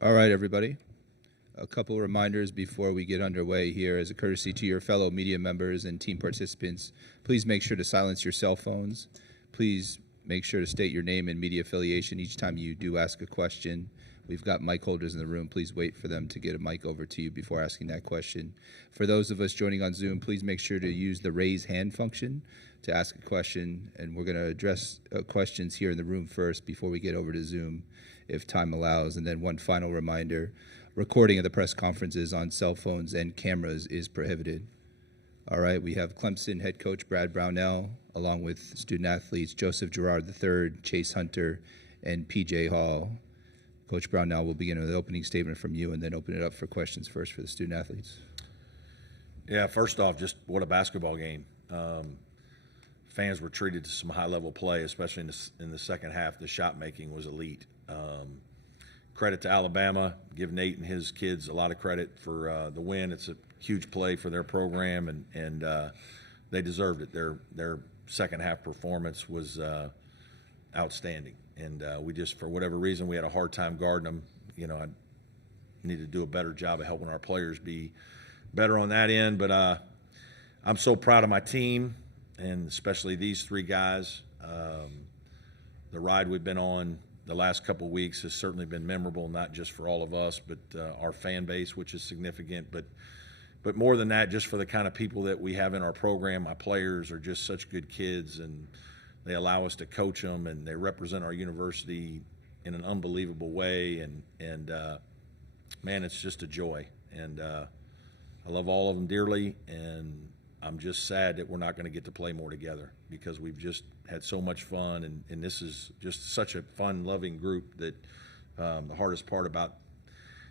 All right, everybody. A couple reminders before we get underway here. As a courtesy to your fellow media members and team participants, please make sure to silence your cell phones. Please make sure to state your name and media affiliation each time you do ask a question. We've got mic holders in the room. Please wait for them to get a mic over to you before asking that question. For those of us joining on Zoom, please make sure to use the raise hand function to ask a question. And we're going to address questions here in the room first before we get over to Zoom, if time allows. And then one final reminder, recording of the press conferences on cell phones and cameras is prohibited. All right, we have Clemson head coach Brad Brownell, along with student athletes Joseph Girard III, Chase Hunter, and P.J. Hall. Coach Brownell will begin with an opening statement from you and then open it up for questions first for the student athletes. Yeah, first off, just what a basketball game. Fans were treated to some high-level play, especially in the second half. The shot making was elite. Credit to Alabama. Give Nate and his kids a lot of credit for the win. It's a huge play for their program, and they deserved it. Their second half performance was outstanding, and we just, for whatever reason, we had a hard time guarding them. You know, I need to do a better job of helping our players be better on that end. But I'm so proud of my team, and especially these three guys. The ride we've been on the last couple of weeks has certainly been memorable, not just for all of us, but our fan base, which is significant. But more than that, just for the kind of people that we have in our program. My players are just such good kids, and they allow us to coach them, and they represent our university in an unbelievable way. And man, it's just a joy. And I love all of them dearly, and I'm just sad that we're not going to get to play more together, because we've just had so much fun, and this is just such a fun, loving group that the hardest part about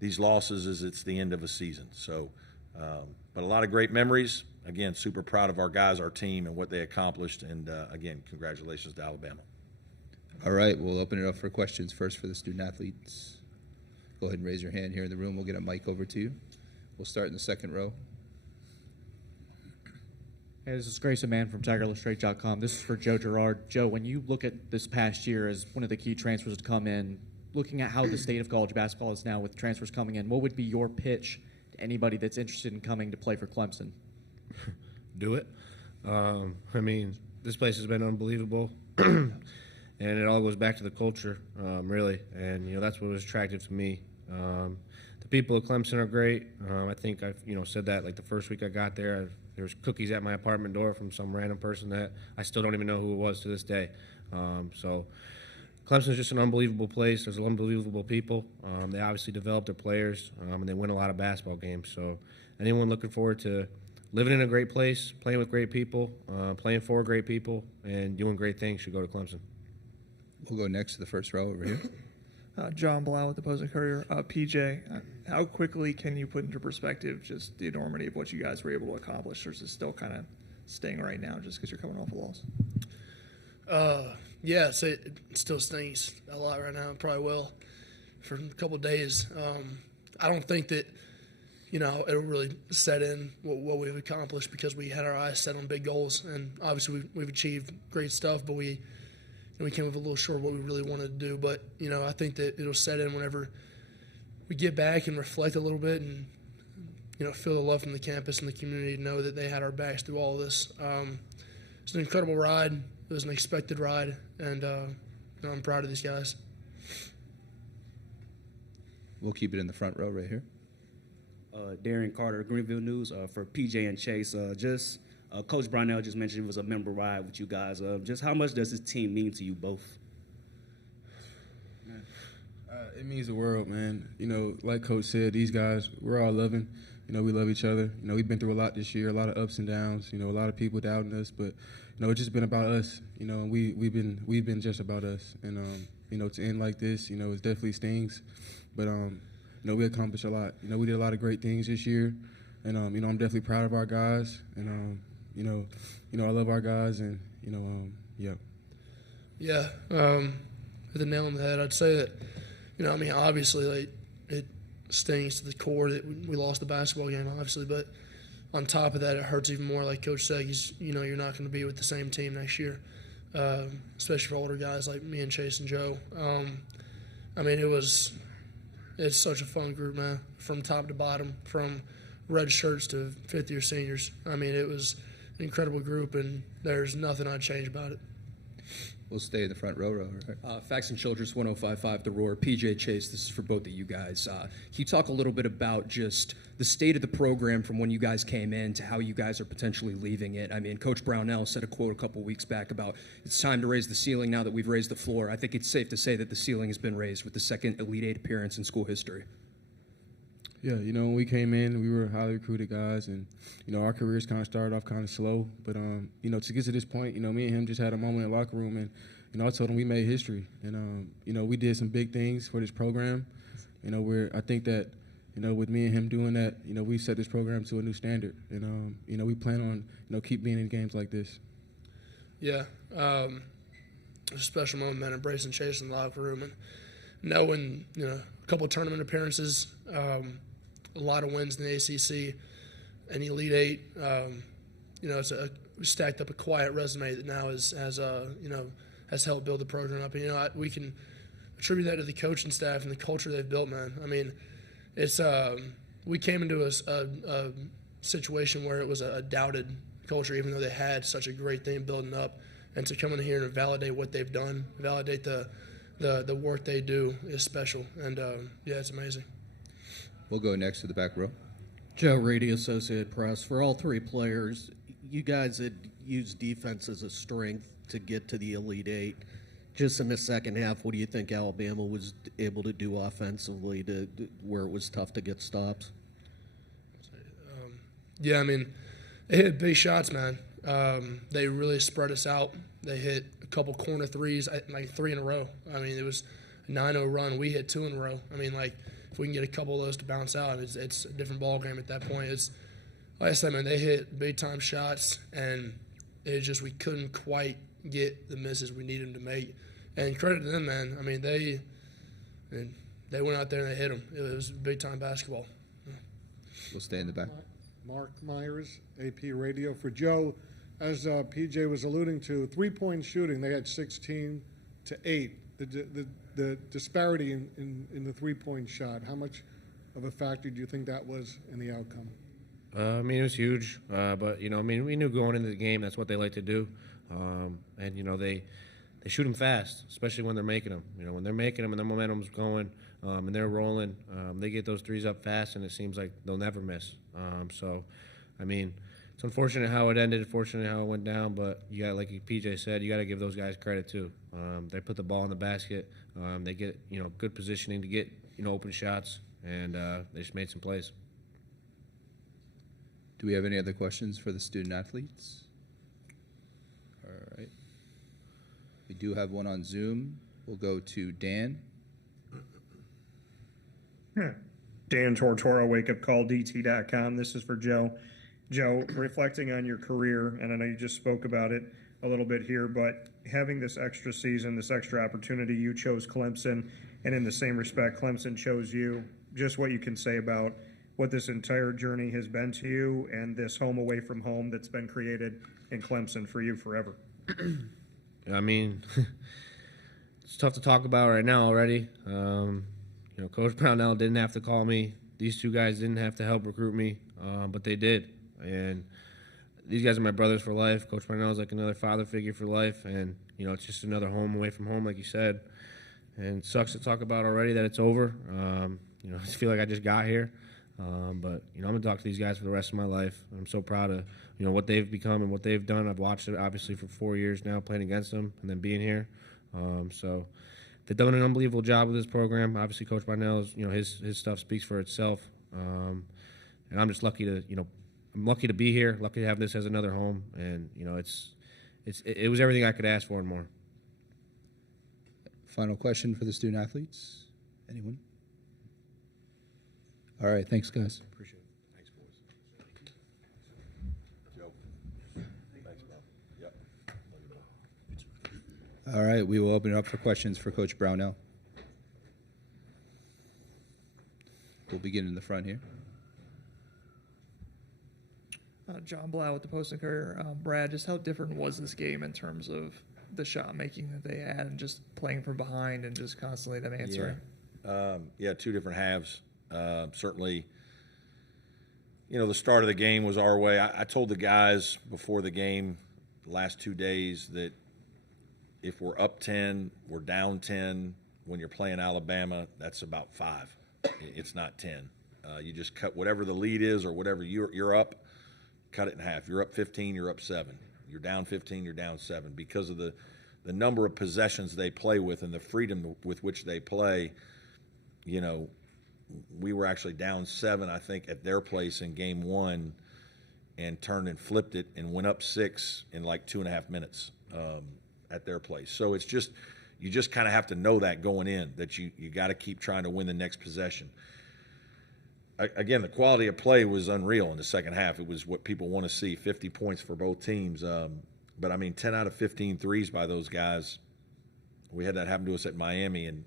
these losses is it's the end of a season. So, but a lot of great memories. Again, super proud of our guys, our team, and what they accomplished. And again, congratulations to Alabama. All right, we'll open it up for questions first for the student athletes. Go ahead and raise your hand here in the room. We'll get a mic over to you. We'll start in the second row. Hey, this is Grayson Mann from TigerIllustrated.com. This is for Joe Girard. Joe, when you look at this past year as one of the key transfers to come in, looking at how the state of college basketball is now with transfers coming in, what would be your pitch to anybody that's interested in coming to play for Clemson? Do it. I mean, this place has been unbelievable, and it all goes back to the culture, really. And that's what was attractive to me. The people of Clemson are great. I think I've said that like the first week I got there. There was cookies at my apartment door from some random person that I still don't even know who it was to this day. So Clemson is just an unbelievable place. There's unbelievable people. They obviously develop their players, and they win a lot of basketball games. So anyone looking forward to living in a great place, playing with great people, playing for great people, and doing great things should go to Clemson. We'll go next to the first row over here. John Blau with the Post-Courier. PJ, how quickly can you put into perspective just the enormity of what you guys were able to accomplish versus still kind of staying right now just because you're coming off a loss? Yeah, so it still stings a lot right now. It probably will for a couple of days. I don't think that, it'll really set in what we've accomplished, because we had our eyes set on big goals, and obviously we've achieved great stuff, but we came up a little short of what we really wanted to do. But, I think that it'll set in whenever we get back and reflect a little bit and, feel the love from the campus and the community, to know that they had our backs through all of this. It's an incredible ride. It was an expected ride, and I'm proud of these guys. We'll keep it in the front row right here. Darren Carter, Greenville News, for PJ and Chase. Coach Brownell just mentioned it was a member ride with you guys. Just how much does this team mean to you both? It means the world, man. Like Coach said, these guys, we're all loving. We love each other. We've been through a lot this year, a lot of ups and downs. A lot of people doubting us, but it's just been about us. We've been just about us. And to end like this, it definitely stings. But we accomplished a lot. We did a lot of great things this year, and I'm definitely proud of our guys. And I love our guys, and yeah. Yeah, hit the nail on the head. I'd say that, obviously, like, it stings to the core that we lost the basketball game, obviously, but on top of that, it hurts even more. Like Coach said, you're not going to be with the same team next year, especially for older guys like me and Chase and Joe. It it's such a fun group, man, from top to bottom, from red shirts to fifth-year seniors. I mean, it was an incredible group, and there's nothing I'd change about it. We'll stay in the front row. Right? Facts and Childress 105.5 The Roar. PJ Chase, this is for both of you guys. Can you talk a little bit about just the state of the program from when you guys came in to how you guys are potentially leaving it? I mean, Coach Brownell said a quote a couple weeks back about it's time to raise the ceiling now that we've raised the floor. I think it's safe to say that the ceiling has been raised with the second Elite Eight appearance in school history. Yeah, when we came in, we were highly recruited guys, and our careers kind of started off kind of slow. But to get to this point, me and him just had a moment in the locker room, and I told him we made history, and we did some big things for this program. I think that with me and him doing that, we set this program to a new standard, and we plan on keep being in games like this. Yeah, a special moment, man, embracing Chase in the locker room and knowing a couple of tournament appearances. A lot of wins in the ACC and Elite Eight. It's we stacked up a quiet resume that now has helped build the program up. And we can attribute that to the coaching staff and the culture they've built, man. I mean, it's we came into a situation where it was a doubted culture, even though they had such a great thing building up, and to come in here and validate what they've done, validate the work they do is special, and it's amazing. We'll go next to the back row. Joe Reedy, Associated Press. For all three players, you guys had used defense as a strength to get to the Elite Eight. Just in the second half, what do you think Alabama was able to do offensively to where it was tough to get stops? I mean, they hit big shots, man. They really spread us out. They hit a couple corner threes, like 3 in a row. I mean, it was a 9-0 run. We hit 2 in a row. I mean, if we can get a couple of those to bounce out, it's a different ball game at that point. It's like I said, man, they hit big time shots, and it just we couldn't quite get the misses we needed them to make. And credit to them, man. I mean, they went out there and they hit them. It was big time basketball. We'll stay in the back. Mark Myers, AP Radio. For Joe, as PJ was alluding to, 3-point shooting, they had 16 to 8. The disparity in the 3-point shot, how much of a factor do you think that was in the outcome? I mean, it was huge, but we knew going into the game that's what they like to do, and they shoot them fast, especially when they're making them. When they're making them and their momentum's going and they're rolling, they get those threes up fast, and it seems like they'll never miss. It's unfortunate how it ended, fortunate how it went down, but you got, like PJ said, you got to give those guys credit too. They put the ball in the basket, they get good positioning to get open shots, and they just made some plays. Do we have any other questions for the student athletes? All right. We do have one on Zoom. We'll go to Dan. Dan Tortora, wakeupcalldt.com. This is for Joe. Joe, reflecting on your career, and I know you just spoke about it a little bit here, but having this extra season, this extra opportunity, you chose Clemson, and in the same respect, Clemson chose you. Just what you can say about what this entire journey has been to you and this home away from home that's been created in Clemson for you forever. I mean, it's tough to talk about right now already. Coach Brownell didn't have to call me. These two guys didn't have to help recruit me, but they did. And these guys are my brothers for life. Coach Brownell is like another father figure for life, and it's just another home away from home, like you said. And it sucks to talk about already that it's over. I just feel like I just got here. But I'm gonna talk to these guys for the rest of my life. I'm so proud of what they've become and what they've done. I've watched it obviously for 4 years now, playing against them and then being here. So they've done an unbelievable job with this program. Obviously, Coach Brownell's his stuff speaks for itself. And I'm just lucky to I'm lucky to be here, lucky to have this as another home, and it was everything I could ask for and more. Final question for the student athletes. Anyone? All right, thanks, guys. Appreciate it. Thanks, boys. Joe. Thanks, Bob. Yep. All right, we will open it up for questions for Coach Brownell. We'll begin in the front here. John Blau with the Post and Courier. Brad, just how different was this game in terms of the shot making that they had and just playing from behind and just constantly them answering? Yeah, two different halves. Certainly, the start of the game was our way. I told the guys before the game, the last 2 days, that if we're up 10, we're down 10. When you're playing Alabama, that's about 5. It's not 10. You just cut whatever the lead is or whatever you're up, cut it in half. You're up 15, you're up 7. You're down 15, you're down 7. Because of the number of possessions they play with and the freedom with which they play, we were actually down 7, I think, at their place in game 1 and turned and flipped it and went up 6 in like 2.5 minutes at their place. So it's just, you just kind of have to know that going in, that you got to keep trying to win the next possession. Again, the quality of play was unreal in the second half. It was what people want to see, 50 points for both teams. But, 10 out of 15 threes by those guys. We had that happen to us at Miami, and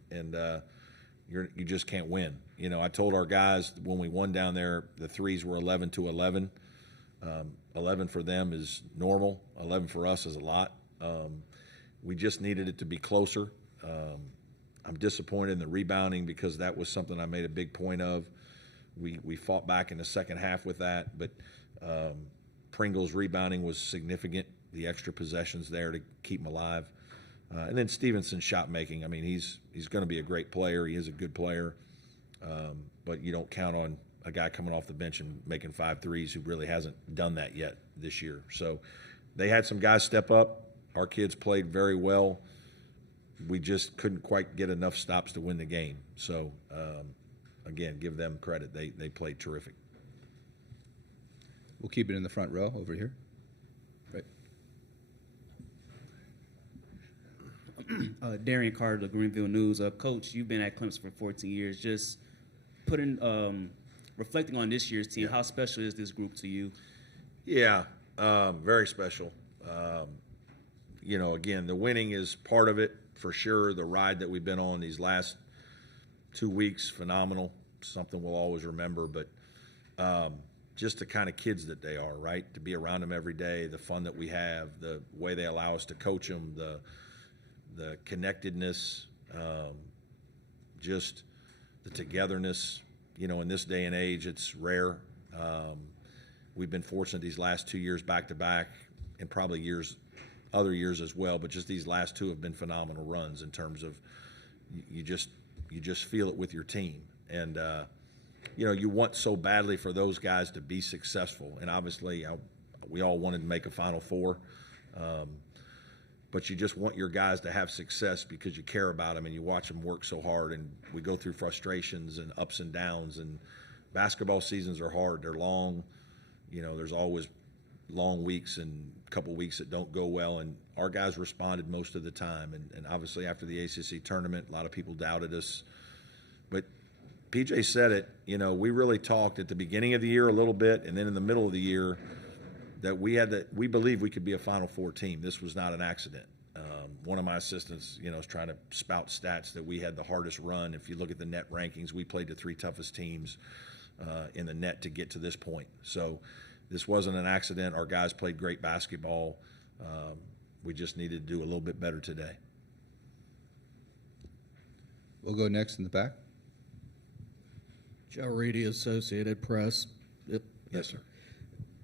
you just can't win. I told our guys when we won down there, the threes were 11 to 11. 11 for them is normal. 11 for us is a lot. We just needed it to be closer. I'm disappointed in the rebounding because that was something I made a big point of. We fought back in the second half with that, but Pringle's rebounding was significant, the extra possessions there to keep him alive. And then Stevenson's shot making. He's going to be a great player. He is a good player. But you don't count on a guy coming off the bench and making 5 threes who really hasn't done that yet this year. So they had some guys step up. Our kids played very well. We just couldn't quite get enough stops to win the game. So, again, give them credit. They played terrific. We'll keep it in the front row over here. Right. Darian Carter, the Greenville News. Coach, you've been at Clemson for 14 years. Just reflecting on this year's team, how special is this group to you? Yeah, very special. Again, the winning is part of it for sure. The ride that we've been on these last 2 weeks, phenomenal. Something we'll always remember. But just the kind of kids that they are, right? To be around them every day, the fun that we have, the way they allow us to coach them, the connectedness, just the togetherness. In this day and age, it's rare. We've been fortunate these last 2 years back to back, and probably other years as well. But just these last 2 have been phenomenal runs in terms of you just feel it with your team, and you want so badly for those guys to be successful. And obviously, we all wanted to make a Final Four. But you just want your guys to have success because you care about them and you watch them work so hard. And we go through frustrations and ups and downs. And basketball seasons are hard. They're long. There's always long weeks and a couple weeks that don't go well. And our guys responded most of the time. And obviously after the ACC tournament, a lot of people doubted us. But PJ said it. We really talked at the beginning of the year a little bit, and then in the middle of the year, that we believe we could be a Final Four team. This was not an accident. One of my assistants, is trying to spout stats that we had the hardest run. If you look at the net rankings, we played the 3 toughest teams in the net to get to this point. So this wasn't an accident. Our guys played great basketball. We just needed to do a little bit better today. We'll go next in the back. Joe Reedy, Associated Press. Yes, sir.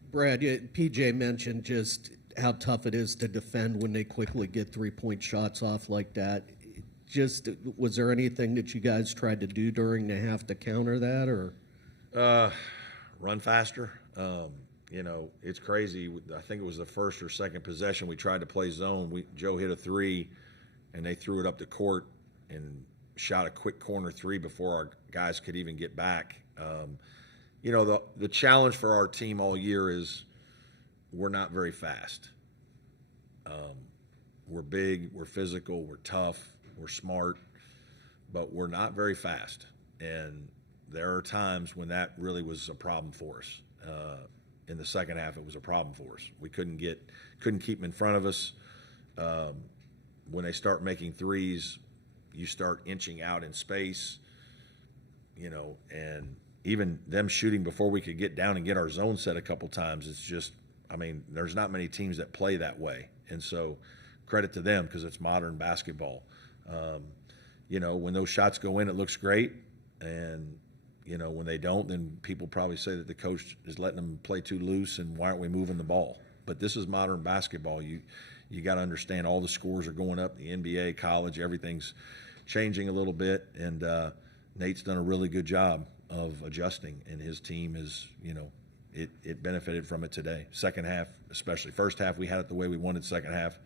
Brad, PJ mentioned just how tough it is to defend when they quickly get 3-point shots off like that. Just, was there anything that you guys tried to do during the half to counter that, or? Run faster. It's crazy. I think it was the first or second possession we tried to play zone. Joe hit a 3, and they threw it up the court and shot a quick corner 3 before our guys could even get back. The challenge for our team all year is we're not very fast. We're big, we're physical, we're tough, we're smart, but we're not very fast. And there are times when that really was a problem for us. In the second half, it was a problem for us. We couldn't keep them in front of us. When they start making threes, you start inching out in space, and even them shooting before we could get down and get our zone set a couple times. It's just, there's not many teams that play that way. And so credit to them because it's modern basketball. when those shots go in, it looks great. And, when they don't, then people probably say that the coach is letting them play too loose and why aren't we moving the ball? But this is modern basketball. You got to understand all the scores are going up, the NBA, college, everything's changing a little bit. And Nate's done a really good job of adjusting, and his team is, it benefited from it today. Second half, especially. First half, we had it the way we wanted. Second half,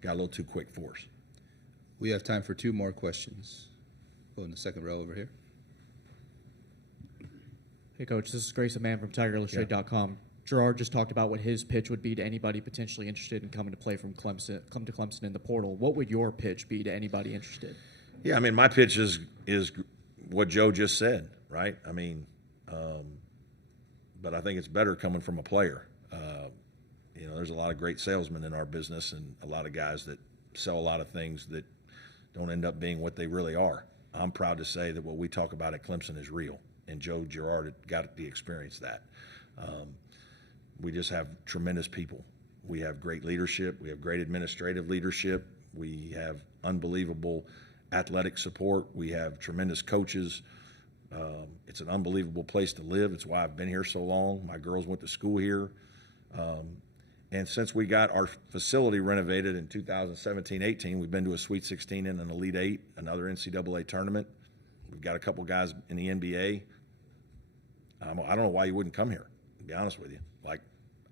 got a little too quick for us. We have time for 2 more questions. Go in the second row over here. Hey, Coach, this is Grayson Mann from TigerIllustrated.com. Gerard just talked about what his pitch would be to anybody potentially interested in coming to play from Clemson, come to Clemson in the portal. What would your pitch be to anybody interested? Yeah, I mean, my pitch is what Joe just said, right? I mean, but I think it's better coming from a player. There's a lot of great salesmen in our business and a lot of guys that sell a lot of things that don't end up being what they really are. I'm proud to say that what we talk about at Clemson is real, and Joe Girard got to experience that. We just have tremendous people. We have great leadership. We have great administrative leadership. We have unbelievable athletic support. We have tremendous coaches. It's an unbelievable place to live. It's why I've been here so long. My girls went to school here. And since we got our facility renovated in 2017-18, we've been to a Sweet 16 and an Elite 8, another NCAA tournament. We've got a couple guys in the NBA. I don't know why you wouldn't come here, to be honest with you. Like,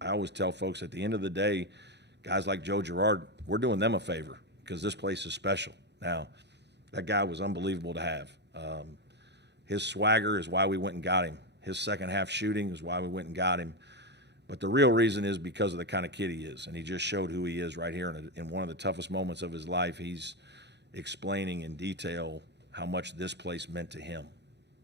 I always tell folks, at the end of the day, guys like Joe Girard, we're doing them a favor because this place is special. Now, that guy was unbelievable to have. His swagger is why we went and got him. His second half shooting is why we went and got him. But the real reason is because of the kind of kid he is, and he just showed who he is right here. In one of the toughest moments of his life, he's explaining in detail how much this place meant to him.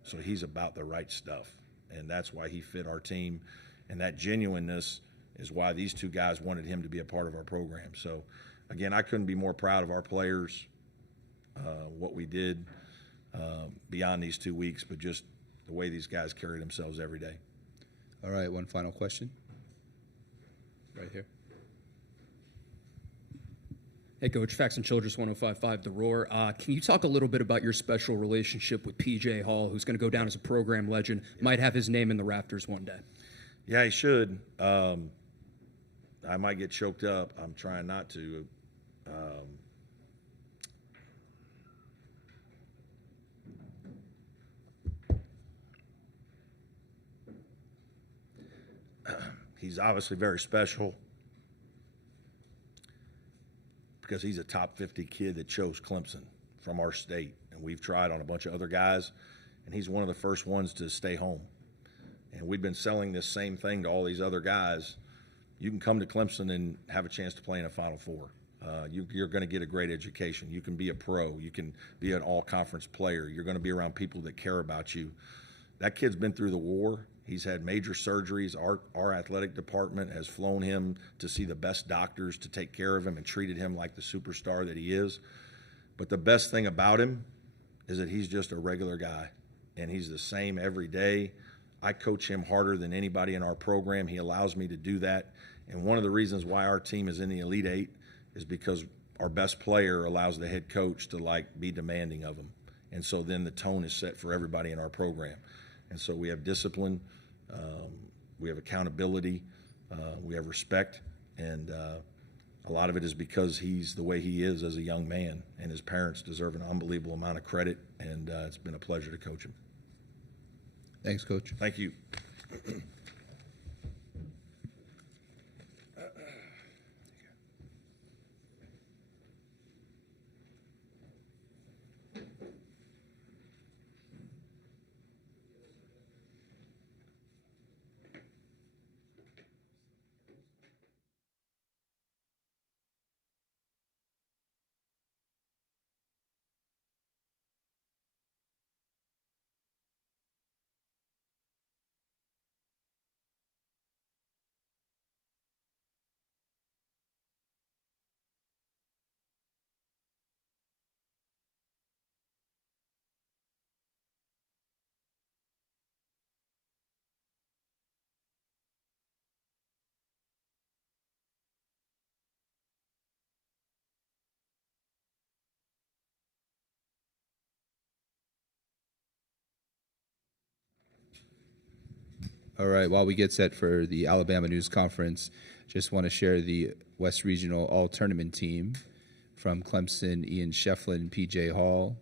So he's about the right stuff, and that's why he fit our team. And that genuineness is why these 2 guys wanted him to be a part of our program. So, again, I couldn't be more proud of our players, what we did beyond these 2 weeks, but just the way these guys carry themselves every day. All right, one final question. Right here. Hey, Coach, Facts and Childress 105.5 The Roar. Can you talk a little bit about your special relationship with P.J. Hall, who's going to go down as a program legend, might have his name in the rafters one day? Yeah, he should. I might get choked up. I'm trying not to. He's obviously very special because he's a top 50 kid that chose Clemson from our state. And we've tried on a bunch of other guys, and he's one of the first ones to stay home. And we've been selling this same thing to all these other guys. You can come to Clemson and have a chance to play in a Final Four. You're going to get a great education. You can be a pro. You can be an all-conference player. You're going to be around people that care about you. That kid's been through the war. He's had major surgeries. Our athletic department has flown him to see the best doctors to take care of him and treated him like the superstar that he is. But the best thing about him is that he's just a regular guy, and he's the same every day. I coach him harder than anybody in our program. He allows me to do that. And one of the reasons why our team is in the Elite 8 is because our best player allows the head coach to be demanding of him. And so then the tone is set for everybody in our program. And so we have discipline, we have accountability, we have respect, and a lot of it is because he's the way he is as a young man, and his parents deserve an unbelievable amount of credit, and it's been a pleasure to coach him. Thanks, Coach. Thank you. All right, while we get set for the Alabama News Conference, just want to share the West Regional All-Tournament team. From Clemson, Ian Schieffelin, P.J. Hall.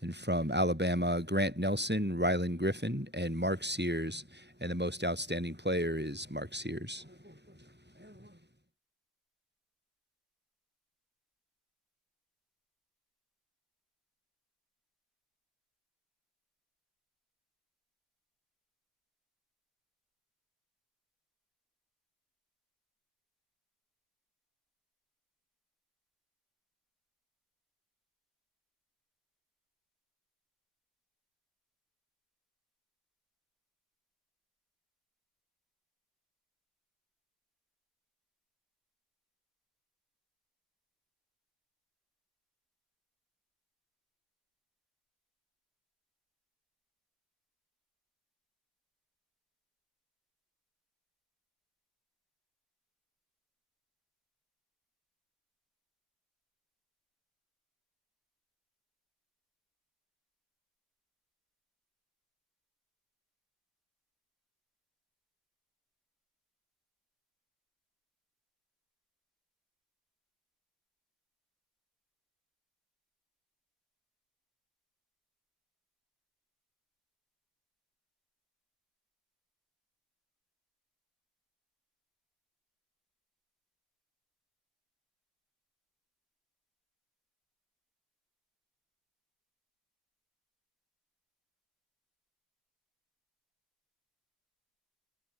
And from Alabama, Grant Nelson, Rylan Griffin, and Mark Sears. And the most outstanding player is Mark Sears.